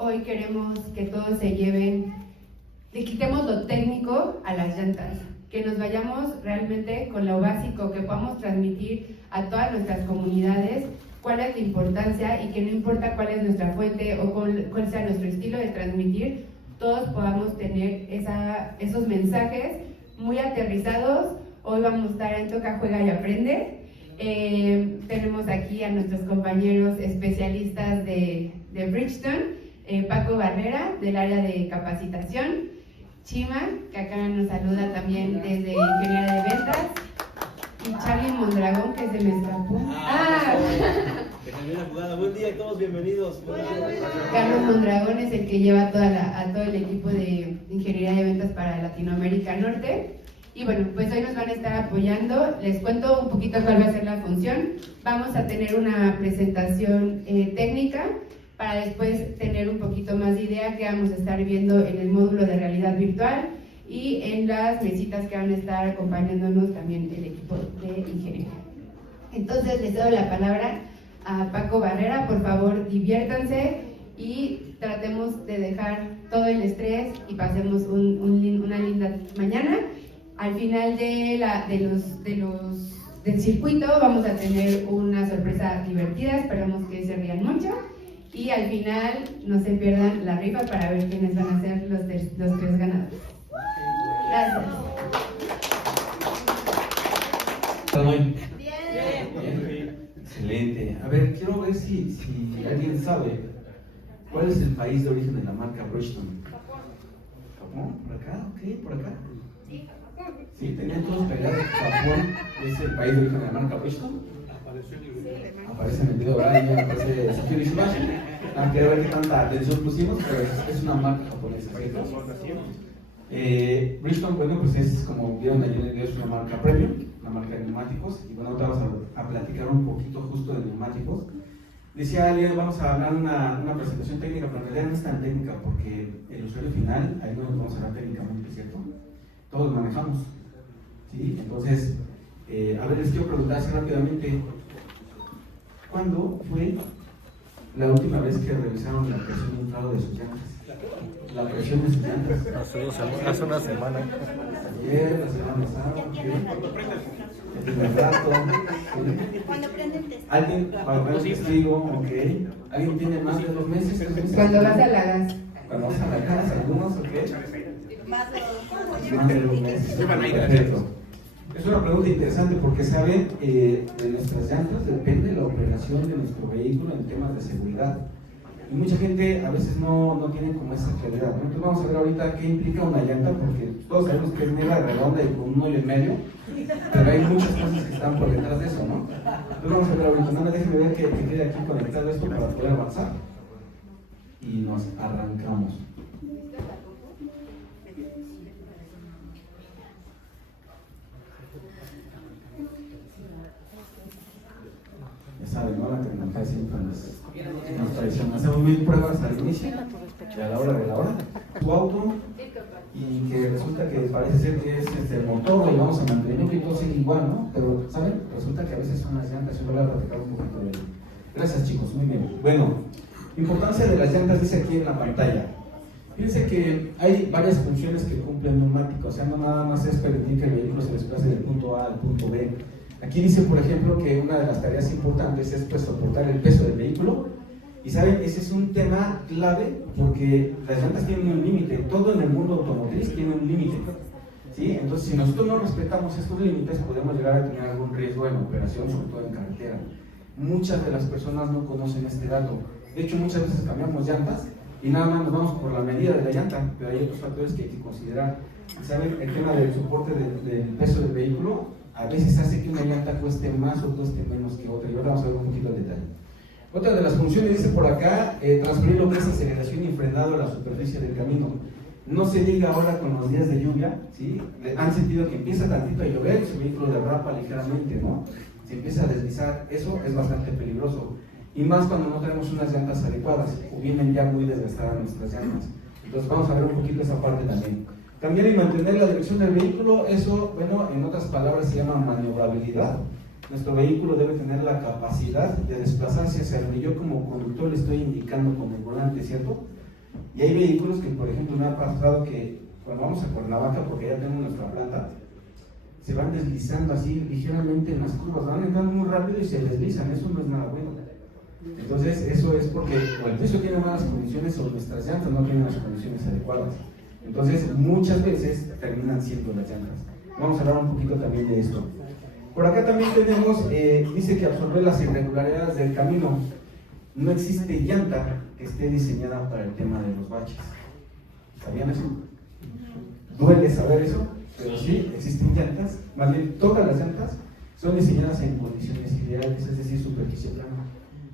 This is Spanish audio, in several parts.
hoy queremos que todos se lleven, le quitemos lo técnico a las llantas, que nos vayamos realmente con lo básico, que podamos transmitir a todas nuestras comunidades cuál es la importancia y que no importa cuál es nuestra fuente o cuál sea nuestro estilo de transmitir, todos podamos tener esos mensajes muy aterrizados. Hoy vamos a estar en Toca, Juega y Aprende. Tenemos aquí a nuestros compañeros especialistas de Bridgestone, Paco Barrera, del área de capacitación, Chima, que acá nos saluda también desde Ingeniería de Ventas, y Charlie Mondragón, que se me escapó. Que también la jugada. Buen día a todos, bienvenidos. Carlos Mondragón es el que lleva a todo el equipo de Ingeniería de Ventas para Latinoamérica Norte. Y bueno, pues hoy nos van a estar apoyando. Les cuento un poquito cuál va a ser la función. Vamos a tener una presentación técnica para después tener un poquito más de idea que vamos a estar viendo en el módulo de realidad virtual y en las mesitas que van a estar acompañándonos también el equipo de ingeniería. Entonces les doy la palabra a Paco Barrera. Por favor, diviértanse y tratemos de dejar todo el estrés y pasemos una linda mañana. Al final del circuito vamos a tener una sorpresa divertida, esperamos que se rían mucho. Y al final no se pierdan la rifa para ver quiénes van a ser los tres ganadores. Gracias. Bien. Bien. Excelente. A ver, quiero ver si alguien sabe cuál es el país de origen de la marca Bridgestone. ¿Japón? ¿Por acá? Ok, por acá. Sí, tenían todos pegados. Japón es el país de origen de la marca Bridgestone. Aparece en el video, ¿verdad? Y aparece Sakura Shibashi. Quiero ver qué tanta atención pusimos, pero es una marca japonesa, ¿cierto? Bridgestone, bueno, pues es, como vieron ayer en el video, es una marca premium, una marca de neumáticos. Y bueno, ahora vamos a platicar un poquito justo de neumáticos. Decía alguien, vamos a hablar una presentación técnica, pero en realidad no es tan técnica, porque el usuario final, ahí no nos vamos a hablar técnicamente, ¿cierto? Todos manejamos, ¿sí? Entonces, a ver, les quiero preguntar así rápidamente, ¿cuándo fue la última vez que revisaron la presión de inflado de sus llantas? La presión de sus llantas. Hace una semana. Ayer, la semana pasada. El primer rato. Cuando prenden test. ¿Alguien, para ver si testigo, ok? ¿Alguien tiene más de 2 meses? 3 meses? Cuando vas a la gas. Cuando vas a la casa, algunos, ok. Más de Más de 2 meses. Perfecto. Es una pregunta interesante porque, ¿saben? De nuestras llantas depende la operación de nuestro vehículo en temas de seguridad. Y mucha gente a veces no tiene como esa claridad, ¿no? Entonces vamos a ver ahorita qué implica una llanta, porque todos sabemos que es negra, redonda y con un hoyo en medio, pero hay muchas cosas que están por detrás de eso, ¿no? Entonces vamos a ver ahorita, nada, déjenme ver que quede aquí conectado esto para poder avanzar. Y nos arrancamos. Ya saben, ¿no? La tecnología siempre nos traiciona. Hacemos 1000 pruebas al inicio y a la hora de la hora. Tu auto, y que resulta que parece ser que es el motor, y vamos a mantenerlo y todo sigue igual, ¿no? Pero, ¿saben? Resulta que a veces son las llantas. Yo voy a platicar un poquito de ello. Gracias, chicos, muy bien. Bueno, importancia de las llantas dice aquí en la pantalla. Fíjense que hay varias funciones que cumple el neumático, o sea, no nada más es permitir que el vehículo se desplace del punto A al punto B. Aquí dice, por ejemplo, que una de las tareas importantes es pues, soportar el peso del vehículo. Y saben, ese es un tema clave porque las llantas tienen un límite. Todo en el mundo automotriz tiene un límite, ¿sí? Entonces, si nosotros no respetamos estos límites, podemos llegar a tener algún riesgo en operación, sobre todo en carretera. Muchas de las personas no conocen este dato. De hecho, muchas veces cambiamos llantas y nada más nos vamos por la medida de la llanta, pero hay otros factores que hay que considerar. ¿Saben? El tema del soporte del peso del vehículo a veces hace que una llanta cueste más o cueste menos que otra, y ahora vamos a ver un poquito el detalle. Otra de las funciones dice por acá, transferir lo que es aceleración y frenado a la superficie del camino. No se diga ahora con los días de lluvia, ¿sí? Han sentido que empieza tantito a llover y su vehículo derrapa ligeramente, ¿no? Se empieza a deslizar, eso es bastante peligroso. Y más cuando no tenemos unas llantas adecuadas, o vienen ya muy desgastadas nuestras llantas. Entonces vamos a ver un poquito esa parte también. Cambiar y mantener la dirección del vehículo, eso, bueno, en otras palabras se llama maniobrabilidad. Nuestro vehículo debe tener la capacidad de desplazarse hacia donde yo como conductor le estoy indicando con el volante, ¿cierto? Y hay vehículos que, por ejemplo, me ha pasado que cuando vamos a Cuernavaca, porque ya tenemos nuestra planta, se van deslizando así ligeramente en las curvas, van entrando muy rápido y se deslizan, eso no es nada bueno. Entonces, eso es porque o el piso tiene malas condiciones o nuestras llantas no tienen las condiciones adecuadas. Entonces, muchas veces terminan siendo las llantas. Vamos a hablar un poquito también de esto. Por acá también tenemos, dice que absorbe las irregularidades del camino. No existe llanta que esté diseñada para el tema de los baches. ¿Sabían eso? Duele saber eso, pero sí, existen llantas. Más bien, todas las llantas son diseñadas en condiciones ideales, es decir, superficie plana.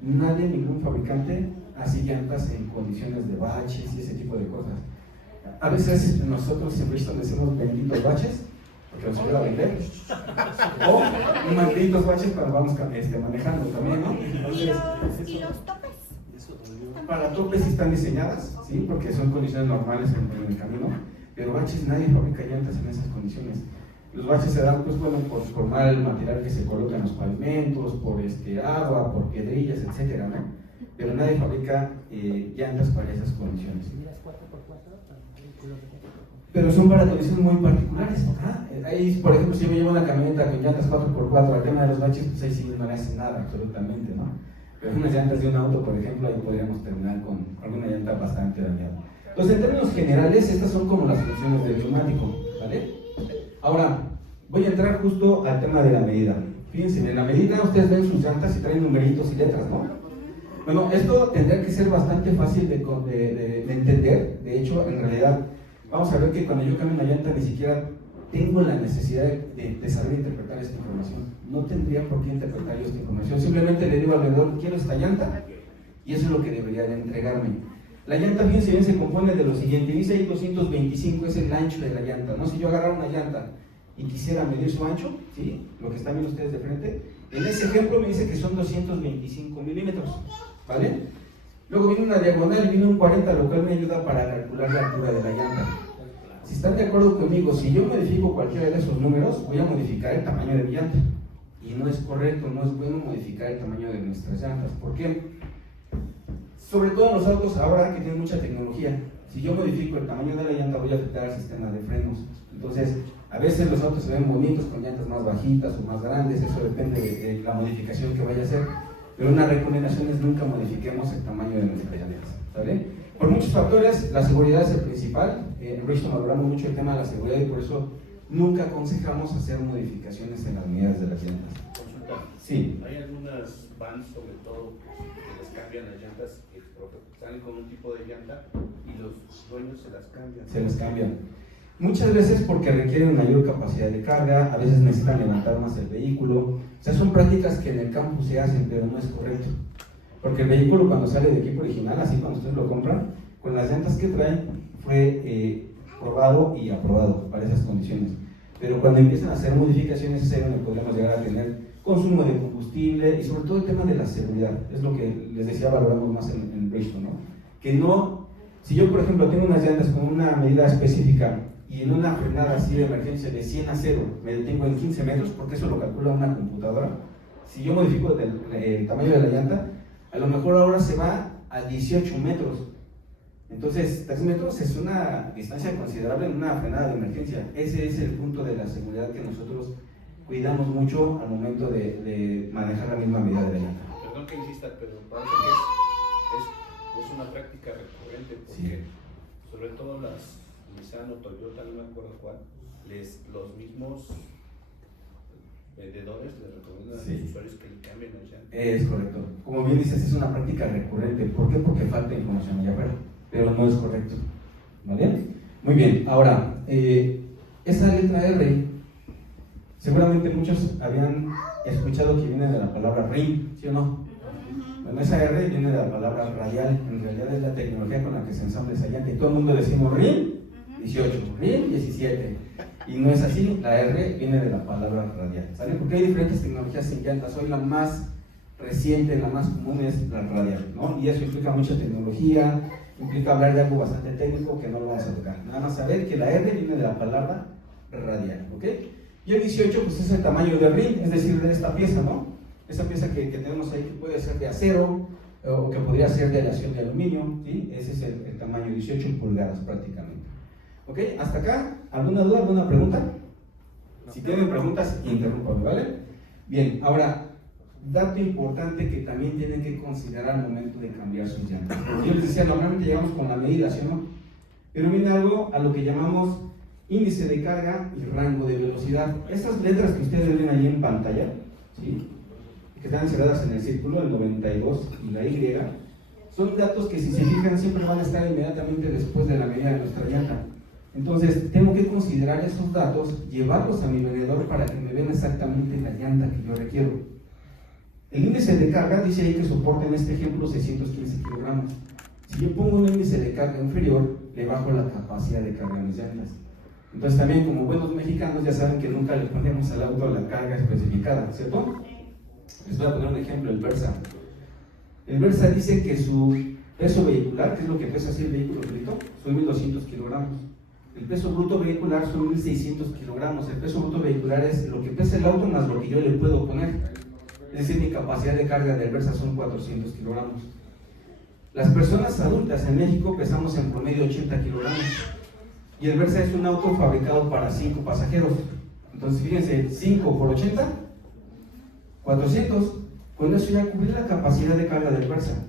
Nadie, ningún fabricante hace llantas en condiciones de baches y ese tipo de cosas. A veces nosotros en Bristol decimos benditos baches, porque nos ayuda a vender, o malditos baches cuando vamos manejando también, ¿no? Entonces, ¿Y los topes? para topes sí están diseñadas, ¿sí? Porque son condiciones normales en el camino, pero baches nadie fabrica llantas en esas condiciones. Los baches se dan pues, bueno, por mal material que se coloca en los pavimentos, por agua, por piedrillas, etcétera, ¿no? Pero nadie fabrica llantas para esas condiciones. Pero son para condiciones muy particulares. Ahí, por ejemplo, si yo me llevo una camioneta con llantas 4x4, al tema de los baches, pues ahí sí no le hacen nada, absolutamente, ¿no? Pero unas llantas de un auto, por ejemplo, ahí podríamos terminar con alguna llanta bastante dañada. Entonces, en términos generales, estas son como las funciones del neumático, ¿vale? Ahora, voy a entrar justo al tema de la medida. Fíjense, en la medida ustedes ven sus llantas y traen numeritos y letras, ¿no? Bueno, esto tendría que ser bastante fácil de entender. De hecho, en realidad, vamos a ver que cuando yo cambio una llanta ni siquiera tengo la necesidad de saber interpretar esta información. No tendría por qué interpretar yo esta información. Simplemente le digo al vendedor, quiero esta llanta, y eso es lo que debería de entregarme. La llanta, fíjense bien, se compone de lo siguiente. Dice ahí 225 es el ancho de la llanta, ¿no? Si yo agarrara una llanta y quisiera medir su ancho, ¿sí? Lo que están viendo ustedes de frente, en ese ejemplo me dice que son 225 milímetros, ¿vale? Luego viene una diagonal y viene un 40, lo cual me ayuda para calcular la altura de la llanta. Si están de acuerdo conmigo, si yo modifico cualquiera de esos números, voy a modificar el tamaño de mi llanta. Y no es correcto, no es bueno modificar el tamaño de nuestras llantas. ¿Por qué? Sobre todo en los autos ahora que tienen mucha tecnología. Si yo modifico el tamaño de la llanta, voy a afectar al sistema de frenos. Entonces, a veces los autos se ven bonitos con llantas más bajitas o más grandes, eso depende de la modificación que vaya a hacer. Pero una recomendación es nunca modifiquemos el tamaño de nuestras llantas, ¿vale? Por muchos factores, la seguridad es el principal. En Richmond valoramos mucho el tema de la seguridad y por eso nunca aconsejamos hacer modificaciones en las unidades de las llantas. Consulta. Sí. Hay algunas vans, sobre todo, que les cambian las llantas, que salen con un tipo de llanta y los dueños se las cambian. Se las cambian. Muchas veces porque requieren mayor capacidad de carga, a veces necesitan levantar más el vehículo. O sea, son prácticas que en el campo se hacen, pero no es correcto. Porque el vehículo cuando sale de equipo original, así cuando ustedes lo compran, con las llantas que traen, fue probado y aprobado para esas condiciones. Pero cuando empiezan a hacer modificaciones, es ahí donde podemos llegar a tener consumo de combustible y sobre todo el tema de la seguridad. Es lo que les decía, valoramos más en Bristol, ¿no? Que no, si yo por ejemplo tengo unas llantas con una medida específica y en una frenada así de emergencia de 100 a 0 me detengo en 15 metros, porque eso lo calcula una computadora, si yo modifico el tamaño de la llanta, a lo mejor ahora se va a 18 metros. Entonces, 3 metros es una distancia considerable en una frenada de emergencia. Ese es el punto de la seguridad que nosotros cuidamos mucho al momento de manejar la misma medida de la llanta. Perdón que insista, pero parece que es una práctica recurrente porque sobre todo las Nissan o Toyota, no me acuerdo cuál, los mismos vendedores les recomiendan a los usuarios que le cambien la llanta. Es correcto. Como bien dices, es una práctica recurrente. ¿Por qué? Porque falta información allá afuera, pero no es correcto. ¿Vale? Muy bien. Ahora, esa letra R, seguramente muchos habían escuchado que viene de la palabra ring, ¿sí o no? Bueno, esa R viene de la palabra radial. En realidad es la tecnología con la que se ensambla esa llanta. Y todo el mundo decimos ring 18, ring 17. Y no es así, la R viene de la palabra radial, ¿sale? Porque hay diferentes tecnologías en llantas. Hoy la más reciente, la más común es la radial, ¿no? Y eso implica mucha tecnología, implica hablar de algo bastante técnico que no lo vamos a tocar. Nada más saber que la R viene de la palabra radial, ¿ok? Y el 18 pues es el tamaño del ring, es decir, de esta pieza, ¿no? Esta pieza que tenemos ahí que puede ser de acero, o que podría ser de aleación de aluminio, ¿sí? Ese es el tamaño, 18 pulgadas prácticamente. ¿Ok? Hasta acá, ¿alguna duda, alguna pregunta? Si tienen preguntas, interrúmpame, ¿vale? Bien, ahora, dato importante que también tienen que considerar al momento de cambiar sus llantas. Yo les decía, normalmente llegamos con la medida, ¿sí o no? Pero viene algo a lo que llamamos índice de carga y rango de velocidad. Estas letras que ustedes ven ahí en pantalla, ¿sí?, que están encerradas en el círculo, el 92 y la Y, son datos que, si se fijan, siempre van a estar inmediatamente después de la medida de nuestra llanta. Entonces, tengo que considerar esos datos, llevarlos a mi medidor para que me vean exactamente la llanta que yo requiero. El índice de carga dice ahí que soporta en este ejemplo 615 kilogramos. Si yo pongo un índice de carga inferior, le bajo la capacidad de carga a mis llantas. Entonces, también, como buenos mexicanos, ya saben que nunca le ponemos al auto la carga especificada, ¿cierto? Les voy a poner un ejemplo, el Versa. El Versa dice que su peso vehicular, que es lo que pesa así el vehículo bruto, son 1200 kilogramos. El peso bruto vehicular son 1600 kilogramos. El peso bruto vehicular es lo que pesa el auto más lo que yo le puedo poner. Es decir, mi capacidad de carga del Versa son 400 kilogramos. Las personas adultas en México pesamos en promedio 80 kilogramos. Y el Versa es un auto fabricado para 5 pasajeros. Entonces, fíjense, 5 por 80, 400. Con eso ya cubrí la capacidad de carga del Versa.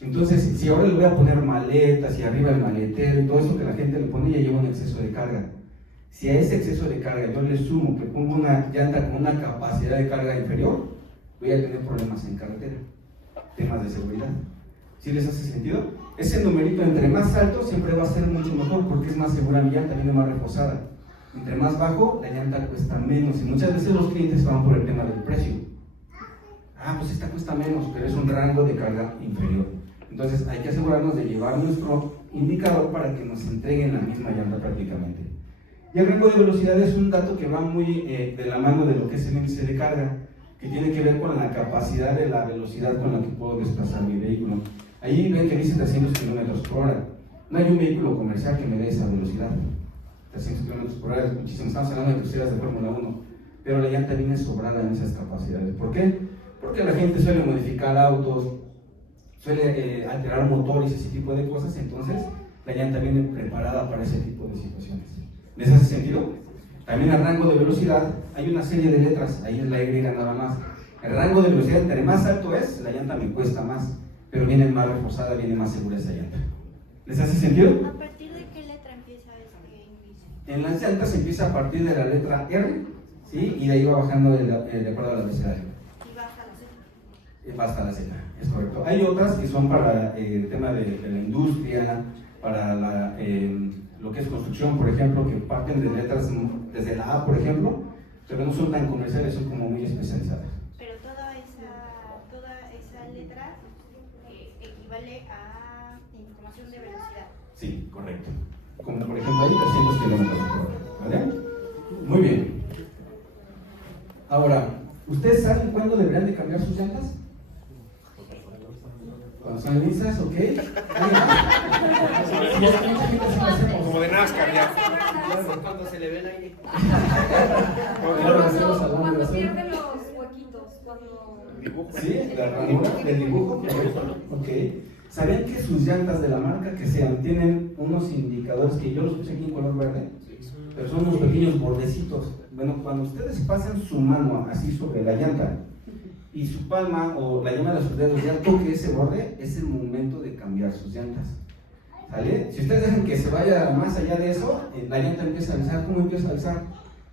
Entonces, si ahora le voy a poner maletas y arriba el maletero y todo eso que la gente le pone, ya lleva un exceso de carga. Si a ese exceso de carga yo le sumo que pongo una llanta con una capacidad de carga inferior, voy a tener problemas en carretera, temas de seguridad. ¿Sí les hace sentido? Ese numerito entre más alto siempre va a ser mucho mejor porque es más segura mi llanta, viene más reforzada. Entre más bajo, la llanta cuesta menos y muchas veces los clientes van por el tema del precio. Ah, pues esta cuesta menos, pero es un rango de carga inferior. Entonces hay que asegurarnos de llevar nuestro indicador para que nos entreguen la misma llanta prácticamente. Y el rango de velocidad es un dato que va muy de la mano de lo que es el índice de carga, que tiene que ver con la capacidad de la velocidad con la que puedo desplazar mi vehículo. Ahí ven que dice 300 km por hora. No hay un vehículo comercial que me dé esa velocidad. 300 km por hora es muchísimo. Estamos hablando de cruceras de Fórmula 1. Pero la llanta viene sobrada en esas capacidades. ¿Por qué? Porque la gente suele modificar autos, suele alterar motores y ese tipo de cosas. Entonces, la llanta viene preparada para ese tipo de situaciones. ¿Les hace sentido? También el rango de velocidad, hay una serie de letras. Ahí es la Y nada más. El rango de velocidad, entre más alto es, la llanta me cuesta más. Pero viene más reforzada, viene más segura esa llanta. ¿Les hace sentido? ¿A partir de qué letra empieza este índice? En las llantas empieza a partir de la letra R, ¿sí? Y de ahí va bajando de acuerdo a la velocidad. Y va hasta la Z. Va hasta la Z, es correcto. Hay otras que son para el tema de la industria, para lo que es construcción, por ejemplo, que parten de letras desde la A, por ejemplo, pero no son tan comerciales, son como muy especializadas. Pero toda esa letra equivale a información de velocidad. Sí, correcto. Como por ejemplo ahí 300 kilómetros por hora, ¿vale? Muy bien. Ahora, ¿ustedes saben cuándo deberían de cambiar sus llantas? Cuando son lisas, ¿ok? Como de NASCAR ya. Cuando se le ve el aire. Cuando pierden los huequitos, cuando... Sí, la ranura del dibujo, ok. ¿Sabían que sus llantas de la marca que sean tienen unos indicadores que yo los puse aquí en color verde? Pero son unos pequeños bordecitos. Bueno, cuando ustedes pasan su mano así sobre la llanta y su palma o la yema de sus dedos ya toque ese borde, es el momento de cambiar sus llantas. ¿Sale? Si ustedes dejan que se vaya más allá de eso, la llanta empieza a alzar. ¿Cómo empieza a alzar?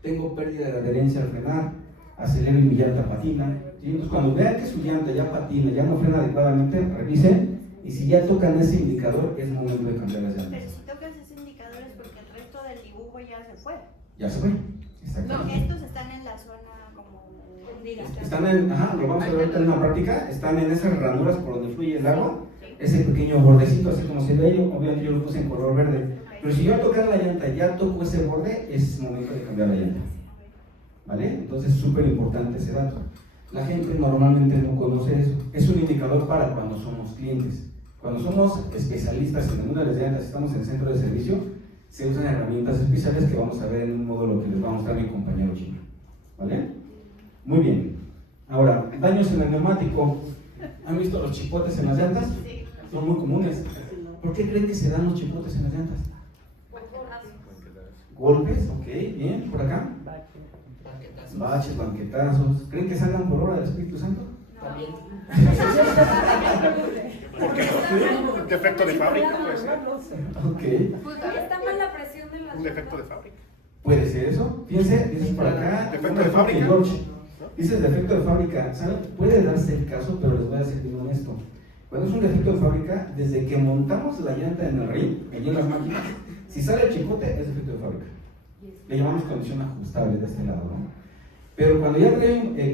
Tengo pérdida de adherencia al frenar, acelero y mi llanta patina. ¿Sí? Entonces, cuando vean que su llanta ya patina, ya no frena adecuadamente, revisen. Y si ya tocan ese indicador, es momento de cambiar las llantas. Pero si tocas ese indicador es porque el resto del dibujo ya se fue. Ya se fue. No, Exactamente. estos están en la zona como hundida. Están en, lo vamos a ver ahorita en una práctica, están en esas ranuras por donde fluye el agua, ese pequeño bordecito, así como se ve ahí, obviamente yo lo puse en color verde. Pero si yo al tocar la llanta ya toco ese borde, es momento de cambiar la llanta. ¿Vale? Entonces es súper importante ese dato. La gente normalmente no conoce eso. Es un indicador para cuando somos clientes. Cuando somos especialistas en el mundo de las llantas, estamos en el centro de servicio, se usan herramientas especiales que vamos a ver en un módulo que les va a mostrar mi compañero chino. ¿Vale? Muy bien. Ahora, daños en el neumático. ¿Han visto los chipotes en las llantas? Sí. Son muy comunes. ¿Por qué creen que se dan los chipotes en las llantas? Golpes, ok, bien, por acá. Baches, banquetazos. ¿Creen que salgan por obra del Espíritu Santo? También. ¿Por qué no? Defecto de fábrica, puede ser. Ok, Está mal la presión de las Un defecto de fábrica. puede ser eso. Fíjense, dices por acá. Defecto de fábrica. George. Dices defecto de fábrica. ¿Saben? Puede darse el caso, pero les voy a ser bien honesto. Cuando es un defecto de fábrica, desde que montamos la llanta en el ring, allí en las máquinas, si sale el chipote, es defecto de fábrica. Le llamamos condición ajustable de este lado, ¿no? Pero cuando ya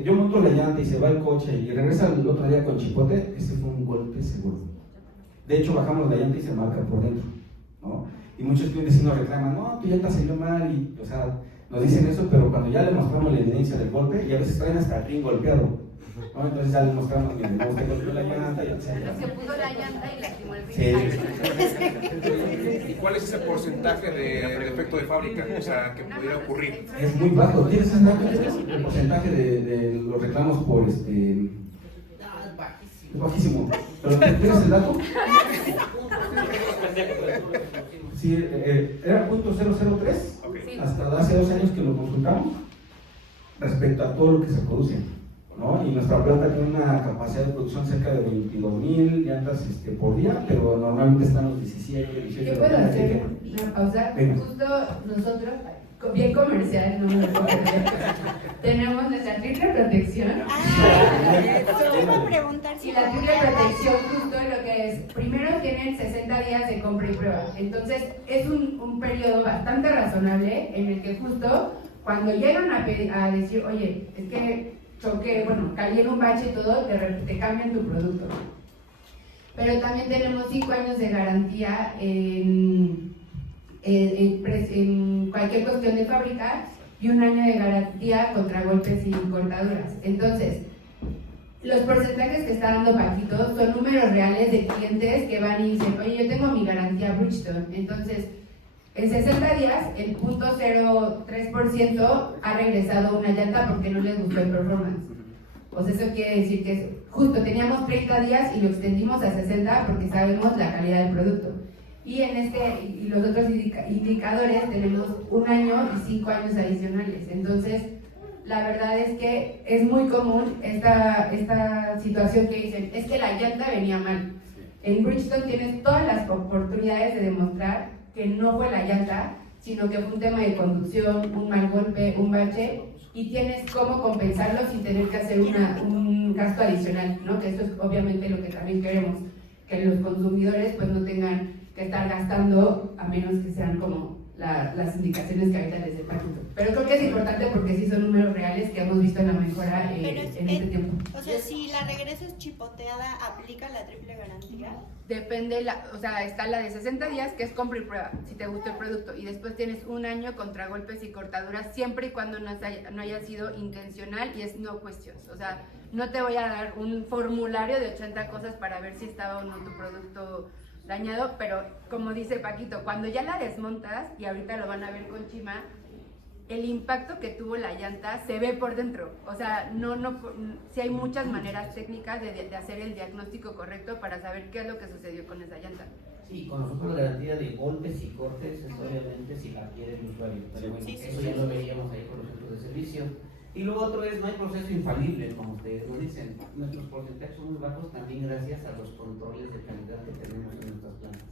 yo monto la llanta y se va el coche y regresa el otro día con chipote, ese fue un golpe seguro. De hecho, bajamos la llanta y se marca por dentro, ¿no? Y muchos clientes sí nos reclaman, no, tu llanta salió mal, y, o sea, nos dicen eso, pero cuando ya le mostramos la evidencia del golpe, y a veces traen hasta el ring golpeado, ¿no? Entonces ya les mostramos, miren, usted golpeó la llanta, y etc. Se puso la llanta y lastimó el Sí. ¿Y cuál es ese porcentaje de defecto de fábrica? O sea, que pudiera ocurrir. Es muy bajo. ¿Tienes ese dato? El porcentaje de los reclamos por es bajísimo. ¿Pero tienes el dato? Sí, era .003 Ok. hasta hace 2 años que lo consultamos respecto a todo lo que se produce, ¿no? Y nuestra planta tiene una capacidad de producción cerca de 22,000 llantas por día, pero normalmente están los 17, 18. Yo puedo hacer una pausa. Venga. Justo nosotros, bien comercial, no me lo puedo perder, tenemos nuestra triple protección. Justo iba a preguntar Y si la triple protección justo lo que es, primero tienen 60 días de compra y prueba. Entonces es un periodo bastante razonable en el que justo cuando llegan a decir, oye, es que choqué, bueno, caí en un bache y todo, te cambian tu producto. Pero también tenemos 5 años de garantía en cualquier cuestión de fábrica y 1 año de garantía contra golpes y cortaduras. Entonces, los porcentajes que está dando Paquito son números reales de clientes que van y dicen, oye, yo tengo mi garantía Bridgestone. Entonces, en 60 días, el 0.03% ha regresado una llanta porque no les gustó el performance. Pues eso quiere decir que justo teníamos 30 días y lo extendimos a 60 porque sabemos la calidad del producto. Y y los otros indicadores tenemos 1 año y 5 años adicionales. Entonces, la verdad es que es muy común esta situación que dicen, es que la llanta venía mal. En Bridgestone tienes todas las oportunidades de demostrar que no fue la llanta, sino que fue un tema de conducción, un mal golpe, un bache, y tienes cómo compensarlo sin tener que hacer un gasto adicional, ¿no? Que eso es obviamente lo que también queremos, que los consumidores pues no tengan que estar gastando, a menos que sean como las indicaciones que ahorita les dé Paquito. Pero creo que es importante porque sí son números reales que hemos visto en la mejora en este tiempo. O sea, si la regresas chipoteada, ¿aplica la triple garantía? Depende, o sea, está la de 60 días que es compra y prueba, si te gustó el producto, y después tienes 1 año contra golpes y cortaduras, siempre y cuando no haya sido intencional y es no questions. O sea, no te voy a dar un formulario de 80 cosas para ver si estaba o no tu producto dañado, pero como dice Paquito, cuando ya la desmontas, y ahorita lo van a ver con Chima, el impacto que tuvo la llanta se ve por dentro. O sea, sí hay muchas maneras técnicas de hacer el diagnóstico correcto para saber qué es lo que sucedió con esa llanta. Sí, con nosotros la garantía de golpes y cortes es obviamente si la quiere el usuario. Pero bueno, eso ya lo veíamos ahí con los centros de servicio. Y lo otro es, no hay proceso infalible, como ustedes nos dicen. Nuestros porcentajes son muy bajos también gracias a los controles de calidad que tenemos en nuestras plantas.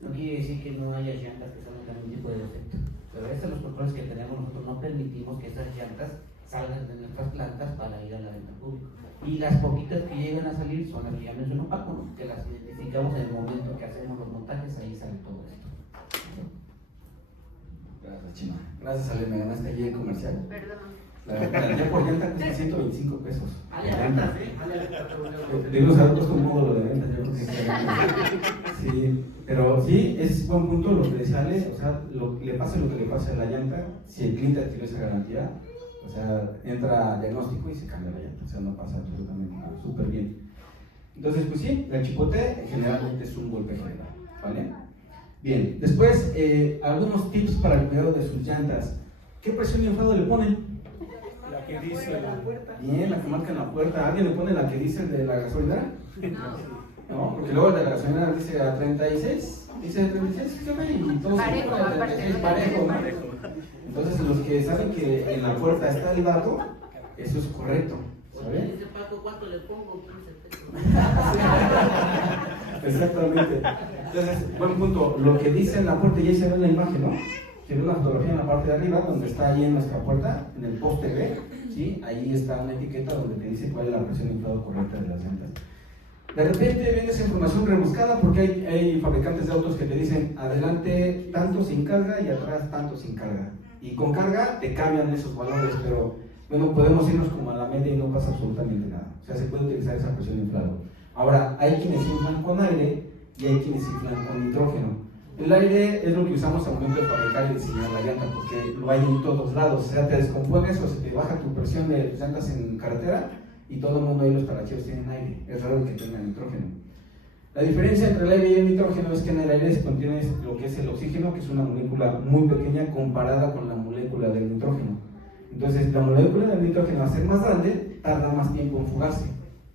No quiere decir que no haya llantas que salgan algún tipo de defecto, pero gracias a los controles que tenemos nosotros no permitimos que esas llantas salgan de nuestras plantas para ir a la venta pública. Y las poquitas que llegan a salir son las que ya mencionó Paco, ¿no? Que las identificamos en el momento que hacemos los montajes, ahí sale todo esto. Gracias, Chima. Gracias, Ale, me ganaste allí en comercial. Perdón. La garantía por llanta cuesta 125 pesos. Llantas, Debemos haber puesto un módulo de ventas, yo creo que sí, pero sí, es buen punto lo que le sale, o sea, le pase lo que le pase a la llanta, si el cliente adquiere esa garantía, o sea, entra diagnóstico y se cambia la llanta, o sea, no pasa absolutamente nada, súper bien. Entonces, pues sí, el chipote generalmente es un golpe general, ¿vale? Bien, después, algunos tips para el cuidado de sus llantas. ¿Qué presión y enfado le ponen? ¿Qué dice la puerta? Bien, la que marca en la puerta. ¿Alguien le pone la que dice de la gasolinera? No, porque luego el de la gasolinera dice a 36. Dice 36, ¿qué me? Y todos Parejo, se ponen a 36, parejo, ¿no? Entonces, los que saben que en la puerta está el dato, eso es correcto. ¿Saben? Dice Paco, ¿cuánto le pongo? 15 pesos. Exactamente. Entonces, buen punto. Lo que dice en la puerta, ya se ve en la imagen, ¿no? Se ve una fotografía en la parte de arriba, donde está ahí en nuestra puerta, en el poste B, ¿sí? Ahí está una etiqueta donde te dice cuál es la presión de inflado correcta de las llantas. De repente viene esa información rebuscada porque hay fabricantes de autos que te dicen adelante tanto sin carga y atrás tanto sin carga. Y con carga te cambian esos valores, pero bueno, podemos irnos como a la media y no pasa absolutamente nada. O sea, se puede utilizar esa presión de inflado. Ahora, hay quienes inflan con aire y hay quienes inflan con nitrógeno. El aire es lo que usamos al momento de fabricar y diseñar la llanta, porque lo hay en todos lados. O sea, te descompones o se te baja tu presión de tus llantas en carretera y todo el mundo ahí los paracheros tienen aire. Es raro que tengan nitrógeno. La diferencia entre el aire y el nitrógeno es que en el aire se contiene lo que es el oxígeno, que es una molécula muy pequeña comparada con la molécula del nitrógeno. Entonces, la molécula del nitrógeno, al ser más grande, tarda más tiempo en fugarse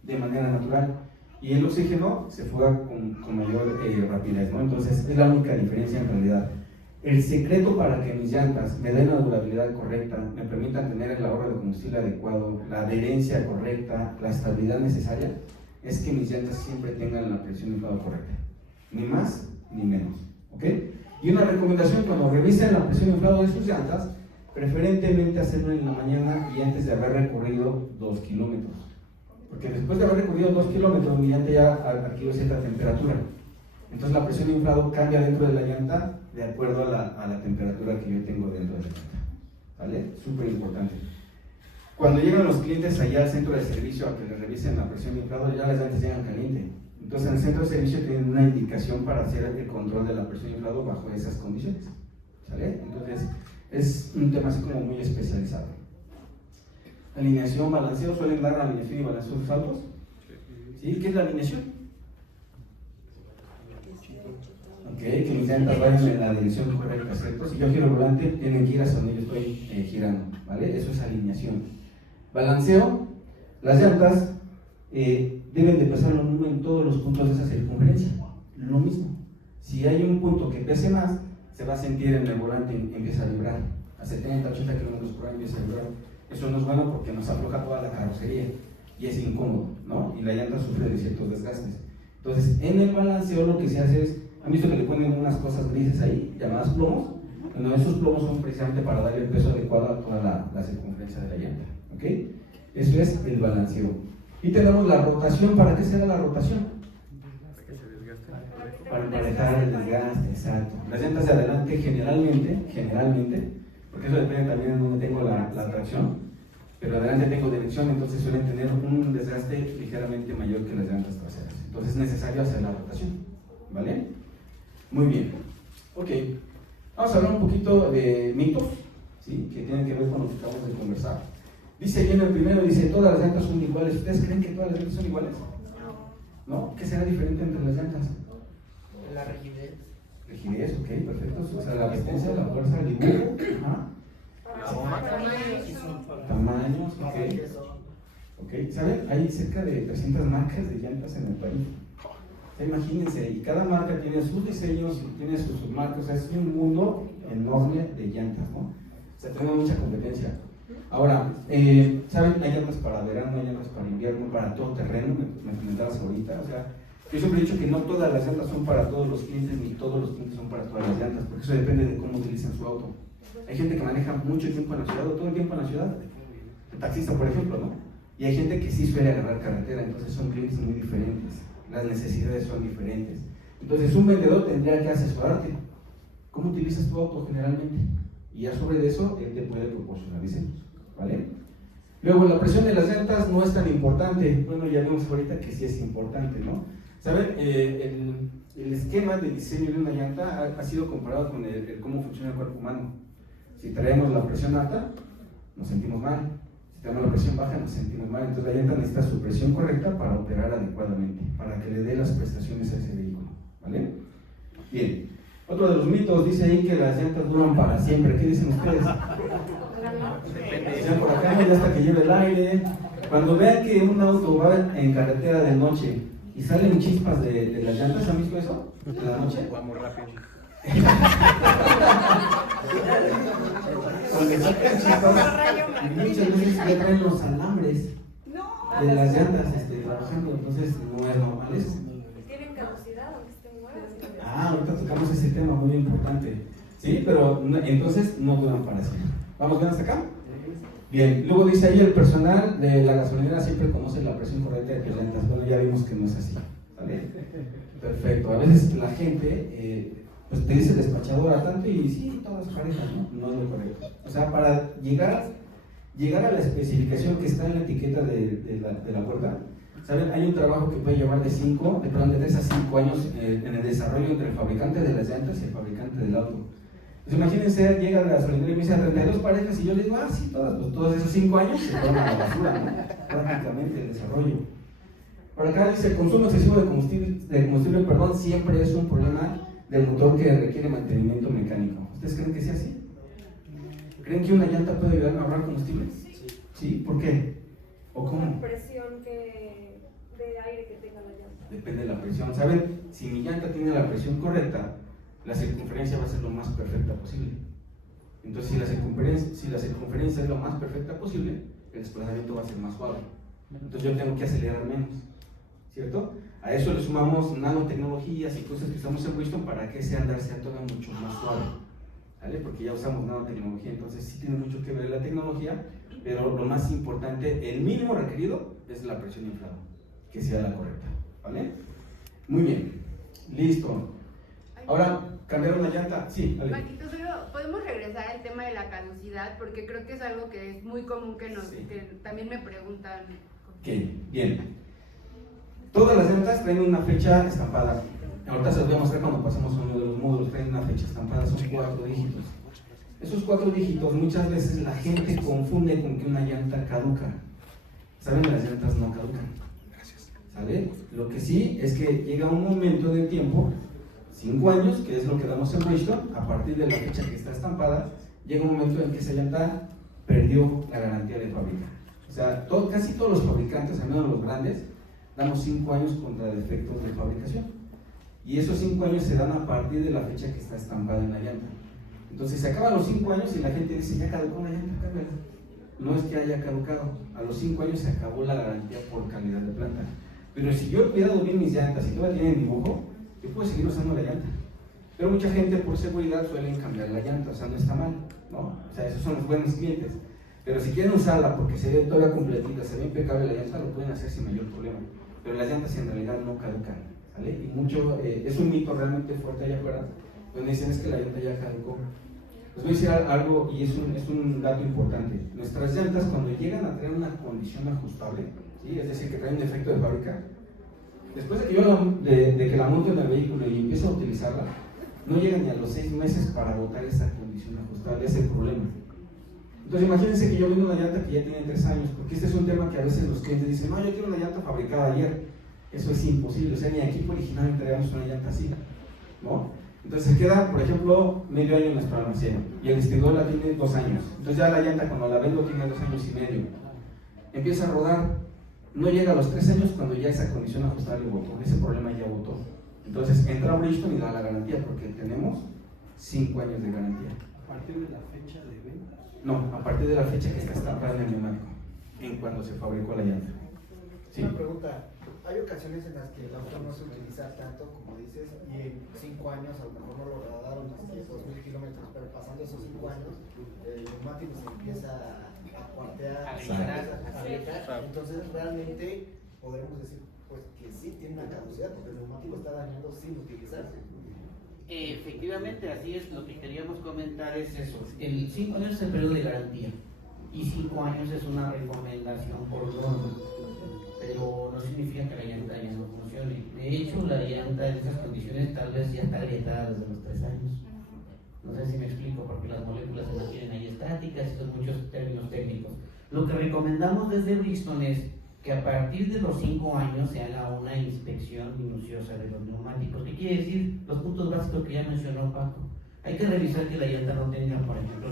de manera natural. Y el oxígeno se fuga con mayor rapidez, ¿no? Entonces, es la única diferencia en realidad. El secreto para que mis llantas me den la durabilidad correcta, me permitan tener el ahorro de combustible adecuado, la adherencia correcta, la estabilidad necesaria, es que mis llantas siempre tengan la presión de inflado correcta. Ni más ni menos, ¿ok? Y una recomendación, cuando revisen la presión de inflado de sus llantas, preferentemente hacerlo en la mañana y antes de haber recorrido 2 kilómetros. Porque después de haber recorrido 2 kilómetros, mi llanta ya adquirió cierta temperatura. Entonces la presión de inflado cambia dentro de la llanta de acuerdo a la temperatura que yo tengo dentro de la llanta. ¿Vale? Súper importante. Cuando llegan los clientes allá al centro de servicio a que les revisen la presión de inflado, ya las llantas llegan calientes. Entonces en el centro de servicio tienen una indicación para hacer el control de la presión de inflado bajo esas condiciones. ¿Sale? Entonces es un tema así como muy especializado. Alineación, balanceo, suelen dar alineación y balanceo de sus autos. ¿Sí? ¿Qué es la alineación? Ok, que mis llantas vayan en la dirección correcta, ¿cierto? Si yo giro el volante, tienen que ir hacia donde yo estoy girando, ¿vale? Eso es alineación. Balanceo, las llantas deben de pesar lo mismo en todos los puntos de esa circunferencia. Lo mismo. Si hay un punto que pese más, se va a sentir en el volante, empieza a vibrar. A 70, 80 kilómetros por hora empieza a vibrar. Eso no es bueno porque nos afloja toda la carrocería y es incómodo, ¿no? Y la llanta sufre de ciertos desgastes. Entonces, en el balanceo lo que se hace es, ¿han visto que le ponen unas cosas grises ahí, llamadas plomos? Bueno, esos plomos son precisamente para darle el peso adecuado a toda la circunferencia de la llanta, ¿ok? Eso es el balanceo. Y tenemos la rotación. ¿Para qué será la rotación? Para emparejar el desgaste, exacto. Las llantas de adelante generalmente, porque eso depende también de donde tengo la tracción, pero adelante tengo dirección, entonces suelen tener un desgaste ligeramente mayor que las llantas traseras. Entonces es necesario hacer la rotación, ¿vale? Muy bien. Ok, vamos a hablar un poquito de mitos, ¿sí? Que tienen que ver con lo que acabamos de conversar. Dice bien el primero, dice, todas las llantas son iguales. ¿Ustedes creen que todas las llantas son iguales? ¿No? ¿Qué será diferente entre las llantas? La rigidez. Rigidez, ok, perfecto. O sea, la resistencia, la fuerza, el dibujo. Ajá. Tamaños, ok. ¿Saben? Hay cerca de 300 marcas de llantas en el país. O sea, imagínense, y cada marca tiene sus diseños, tiene sus marcas. O sea, es un mundo enorme de llantas, ¿no? O sea, tenemos mucha competencia. Ahora, ¿saben? Hay llantas para verano, hay llantas para invierno, para todo terreno, me comentabas ahorita. O sea, yo siempre he dicho que no todas las llantas son para todos los clientes, ni todos los clientes son para todas las llantas, porque eso depende de cómo utilizan su auto. Hay gente que maneja mucho tiempo en la ciudad o todo el tiempo en la ciudad, el taxista, por ejemplo, ¿no? Y hay gente que sí suele agarrar carretera, entonces son clientes muy diferentes, las necesidades son diferentes. Entonces, un vendedor tendría que asesorarte. ¿Cómo utilizas tu auto generalmente? Y ya sobre eso, él te puede proporcionar diseños, ¿vale? Luego, la presión de las llantas no es tan importante. Bueno, ya vimos ahorita que sí es importante, ¿no? ¿Saben? El esquema de diseño de una llanta ha sido comparado con el cómo funciona el cuerpo humano. Si traemos la presión alta, nos sentimos mal. Si tenemos la presión baja, nos sentimos mal. Entonces la llanta necesita su presión correcta para operar adecuadamente, para que le dé las prestaciones a ese vehículo, ¿vale? Bien. Otro de los mitos dice ahí que las llantas duran para siempre. ¿Qué dicen ustedes? Dicen por acá, ya hasta que lleve el aire. Cuando vean que un auto va en carretera de noche y salen chispas de las llantas, ¿han visto eso? ¿De la noche? Vamos rápido. Cuando sacan chispas, y muchas veces ya traen los alambres de las llantas trabajando, entonces no es normal eso. Tienen caducidad, aunque estén nuevas. Ahorita tocamos ese tema muy importante. Sí, pero entonces no duran para siempre. ¿Vamos bien hasta acá? Bien, luego dice ahí el personal de la gasolinera siempre conoce la presión correcta de tus llantas. Bueno, ya vimos que no es así. ¿Vale? Perfecto. A veces la gente pues te dice despachadora tanto y sí, todas parejas, ¿no? No es lo correcto. O sea, para llegar a la especificación que está en la etiqueta de la puerta, ¿saben? Hay un trabajo que puede llevar de 3 a 5 años en el desarrollo entre el fabricante de las llantas y el fabricante del auto. Pues imagínense, llega la gasolinera y me dice 32 parejas y yo le digo, sí, pues todos esos 5 años se van a la basura, ¿no? Prácticamente el desarrollo. Por acá dice, el consumo excesivo de combustible, siempre es un problema del motor que requiere mantenimiento mecánico. ¿Ustedes creen que sea así? ¿Creen que una llanta puede ayudar a ahorrar combustible? Sí. ¿Por qué? ¿O cómo? La presión de aire que tenga la llanta. Depende de la presión. ¿Saben? Si mi llanta tiene la presión correcta, la circunferencia va a ser lo más perfecta posible. Entonces, si la circunferencia es lo más perfecta posible, el desplazamiento va a ser más suave. Entonces, yo tengo que acelerar menos, ¿cierto? A eso le sumamos nanotecnologías y cosas que usamos en Bridgestone para que ese andar sea todavía mucho más suave, ¿vale? Porque ya usamos nanotecnología, entonces sí tiene mucho que ver la tecnología, pero lo más importante, el mínimo requerido es la presión inflada, que sea la correcta, ¿vale? Muy bien, listo. Ahora, cambiar una llanta, sí, dale. Marquito, solo podemos regresar al tema de la caducidad, porque creo que es algo que es muy común que también me preguntan. Ok, bien. Todas las llantas traen una fecha estampada. Ahorita se los voy a mostrar cuando pasemos a uno de los módulos. Traen una fecha estampada, son 4 dígitos. Esos 4 dígitos muchas veces la gente confunde con que una llanta caduca. ¿Saben? Las llantas no caducan. ¿Sale? Lo que sí es que llega un momento de tiempo, 5 años, que es lo que damos en Bridgestone, a partir de la fecha que está estampada, llega un momento en que esa llanta perdió la garantía de fábrica. O sea, casi todos los fabricantes, al menos los grandes, damos 5 años contra defectos de fabricación. Y esos 5 años se dan a partir de la fecha que está estampada en la llanta. Entonces se acaban los 5 años y la gente dice, ya caducó la llanta, cámbiala. No es que haya caducado, a los 5 años se acabó la garantía por calidad de planta. Pero si yo he cuidado bien mis llantas y todavía tienen dibujo, yo puedo seguir usando la llanta. Pero mucha gente por seguridad suelen cambiar la llanta, o sea, no está mal, ¿no? O sea, esos son los buenos clientes. Pero si quieren usarla porque se ve todavía completita, se ve impecable la llanta, lo pueden hacer sin mayor problema. Pero las llantas en realidad no caducan, ¿vale? Y mucho, es un mito realmente fuerte allá afuera, donde dicen es que la llanta ya caducó. Les voy a decir algo y es un dato importante. Nuestras llantas cuando llegan a tener una condición ajustable, ¿sí? Es decir, que traen un defecto de fábrica, después de que la monto en el vehículo y empiezo a utilizarla, no llegan ni a los 6 meses para botar esa condición ajustable, ese es el problema. Entonces imagínense que yo vendo una llanta que ya tiene 3 años, porque este es un tema que a veces los clientes dicen, no, yo quiero una llanta fabricada ayer. Eso es imposible, o sea, ni aquí original entregamos una llanta así, ¿no? Entonces queda, por ejemplo, medio año en nuestro almacén y el distribuidor la tiene 2 años. Entonces ya la llanta cuando la vendo tiene 2 años y medio. Empieza a rodar, no llega a los 3 años cuando ya esa condición ajustable votó, ese problema ya votó. Entonces entra Bridgestone y da la garantía porque tenemos 5 años de garantía. ¿A partir de la fecha de venta? No, a partir de la fecha que está estampada en el neumático, en cuando se fabricó la llanta. Sí. Una pregunta, hay ocasiones en las que el auto no se utiliza tanto como dices y en 5 años a lo mejor no lo rodaron más que 2.000 kilómetros, pero pasando esos 5 años el neumático se empieza a cuartear, a viejar. Entonces realmente podemos decir pues que sí tiene una caducidad porque el neumático está dañando sin utilizarse. Efectivamente, así es. Lo que queríamos comentar es eso. El 5 años es el periodo de garantía y 5 años es una recomendación por norma, pero no significa que la llanta ya no funcione. De hecho, la llanta en esas condiciones tal vez ya está agrietada desde los 3 años. No sé si me explico, porque las moléculas se mantienen ahí estáticas y son muchos términos técnicos. Lo que recomendamos desde Bridgestone es que a partir de los 5 años se haga una inspección minuciosa de los neumáticos. ¿Qué quiere decir? Los puntos básicos que ya mencionó Paco. Hay que revisar que la llanta no tenga, por ejemplo,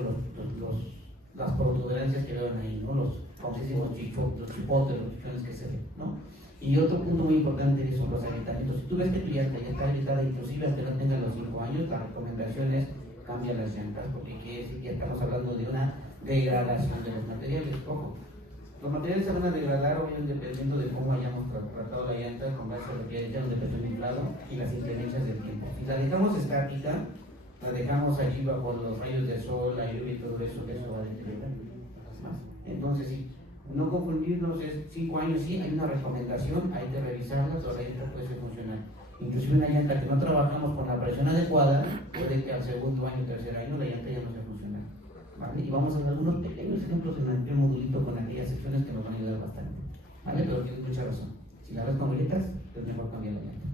las protuberancias que veo ahí, ¿no? Los famosísimos chipotes, los chichones que se ven, ¿no? Y otro punto muy importante son los agrietamientos. Si tú ves que tu llanta ya está agrietada, inclusive aunque no tenga los 5 años, la recomendación es cambiar las llantas, porque quiere decir que estamos hablando de una degradación de los materiales. Ojo, los materiales se van a degradar obviamente dependiendo de cómo hayamos tratado la llanta con base a lo que ya de presión inflado y las inclemencias del tiempo. Si la dejamos estática, la dejamos allí bajo los rayos del sol, la lluvia y todo eso, eso va a deteriorar más. Entonces, sí, no confundirnos, es 5 años, sí, hay una recomendación, hay que revisarla, toda la llanta puede ser funcional. Inclusive una llanta que no trabajamos con la presión adecuada, puede que al segundo año, tercer año, la llanta ya no sea funcional. ¿Vale? Y vamos a ver algunos pequeños ejemplos en el primer modulito con aquellas secciones que nos van a ayudar bastante. ¿Vale? Pero tienes mucha razón. Si la ves con grietas, es mejor cambiar la llanta.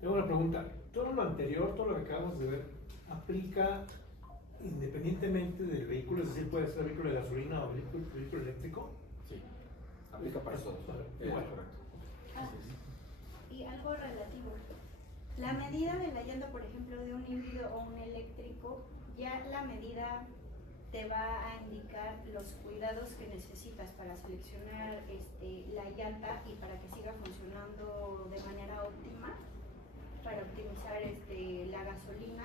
Tengo una pregunta. Todo lo anterior, todo lo que acabamos de ver, ¿aplica independientemente del vehículo? Es decir, puede ser vehículo de gasolina o vehículo eléctrico. Sí, aplica para todos. Correcto. Y algo relativo. La medida de la llanta, por ejemplo, de un híbrido o un eléctrico, ya la medida te va a indicar los cuidados que necesitas para seleccionar la llanta y para que siga funcionando de manera óptima, para optimizar la gasolina,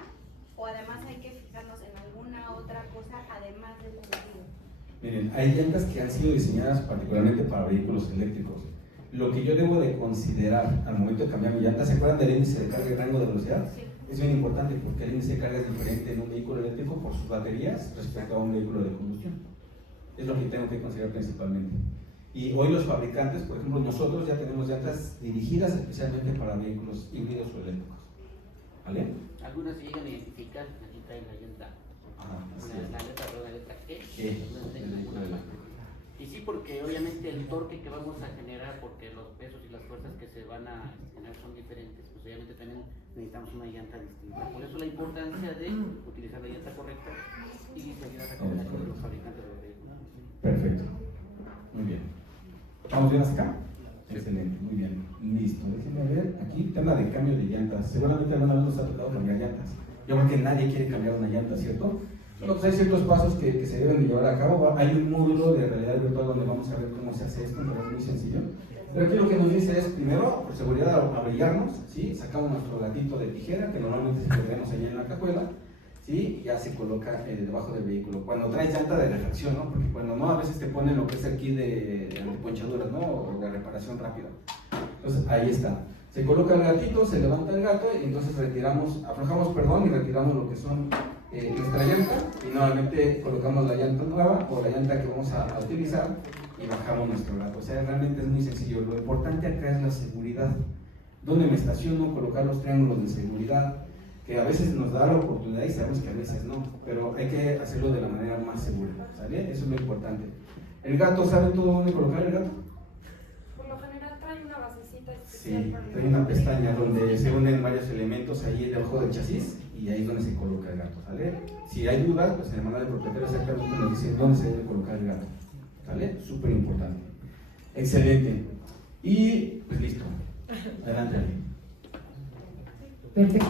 o además hay que fijarnos en alguna otra cosa además del medido. Miren, hay llantas que han sido diseñadas particularmente para vehículos eléctricos. Lo que yo debo de considerar al momento de cambiar mi llanta, ¿se acuerdan del índice de carga y rango de velocidad? Sí. Es bien importante porque el índice de carga es diferente en un vehículo eléctrico por sus baterías respecto a un vehículo de combustión. Es lo que tengo que considerar principalmente. Y hoy los fabricantes, por ejemplo, nosotros ya tenemos llantas dirigidas especialmente para vehículos híbridos o eléctricos. ¿Vale? Algunas se llegan a identificar, aquí traen la llanta. La letra E. No tengo ninguna marca. Y sí, porque obviamente el torque que vamos a generar, porque los pesos y las fuerzas que se van a generar son diferentes, pues obviamente también necesitamos una llanta distinta. Por eso la importancia de utilizar la llanta correcta y seguir las recomendaciones de los fabricantes de los vehículos. Perfecto. Muy bien. ¿Vamos bien hasta acá? Excelente, muy bien. Listo. Déjenme ver. Aquí, tema de cambio de llantas. Seguramente alguna vez nos ha tocado cambiar llantas. Yo creo que nadie quiere cambiar una llanta, ¿cierto? Bueno, pues hay ciertos pasos que se deben de llevar a cabo. Hay un módulo de realidad virtual donde vamos a ver cómo se hace esto, pero es muy sencillo. Pero aquí lo que nos dice es, primero, por seguridad, abrillarnos, ¿sí? Sacamos nuestro gatito de tijera, que normalmente se lo tenemos allá en la cajuela, ¿sí? Y ya se coloca debajo del vehículo. Cuando traes llanta de refacción, ¿no? Porque cuando no, a veces te ponen lo que es aquí de antiponchaduras, ¿no? O de reparación rápida. Entonces, ahí está. Se coloca el gatito, se levanta el gato y entonces aflojamos y retiramos lo que son nuestra llanta y nuevamente colocamos la llanta nueva o la llanta que vamos a utilizar y bajamos nuestro gato. O sea, realmente es muy sencillo. Lo importante acá es la seguridad. ¿Dónde me estaciono? Colocar los triángulos de seguridad, que a veces nos da la oportunidad y sabemos que a veces no, pero hay que hacerlo de la manera más segura, ¿sale? Eso es lo importante. El gato, ¿saben todo dónde colocar el gato? Por lo general trae una basecita especial. Sí, para trae una pestaña donde se unen varios elementos ahí debajo del chasis y ahí es donde se coloca el gato, ¿sale? Si hay dudas, pues en el manual de propietario exactamente nos dice dónde se debe colocar el gato, ¿sale? Súper importante. Excelente. Y pues listo. Adelante, Ale. Perfecto.